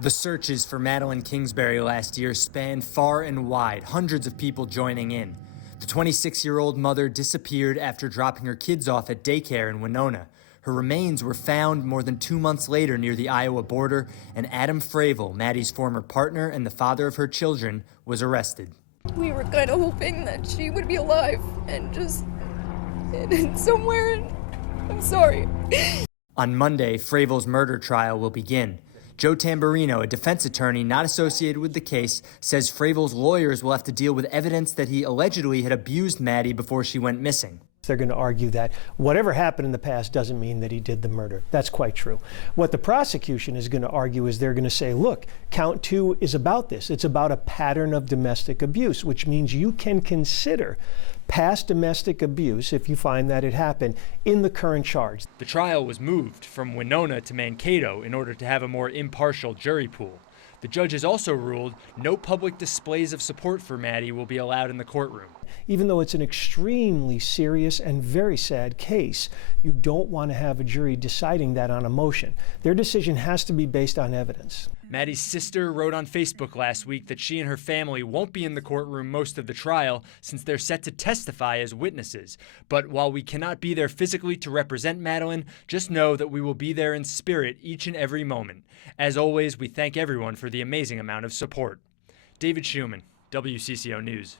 The searches for Madeline Kingsbury last year spanned far and wide, hundreds of people joining in. The 26-year-old mother disappeared after dropping her kids off at daycare in Winona. Her remains were found more than 2 months later near the Iowa border, and Adam Fravel, Maddie's former partner and the father of her children, was arrested. We were kind of hoping that she would be alive and just in somewhere. I'm sorry. On Monday, Fravel's murder trial will begin. Joe Tamburino, a defense attorney not associated with the case, says Fravel's lawyers will have to deal with evidence that he allegedly had abused Maddie before she went missing. They're going to argue that whatever happened in the past doesn't mean that he did the murder. That's quite true. What the prosecution is going to argue is they're going to say, look, count 2 is about this. It's about a pattern of domestic abuse, which means you can consider past domestic abuse, if you find that it happened, in the current charge. The trial was moved from Winona to Mankato in order to have a more impartial jury pool. The judge has also ruled no public displays of support for Maddie will be allowed in the courtroom. Even though it's an extremely serious and very sad case, you don't want to have a jury deciding that on emotion. Their decision has to be based on evidence. Maddie's sister wrote on Facebook last week that she and her family won't be in the courtroom most of the trial since they're set to testify as witnesses. But while we cannot be there physically to represent Madeline, just know that we will be there in spirit each and every moment. As always, we thank everyone for the amazing amount of support. David Schumann, WCCO News.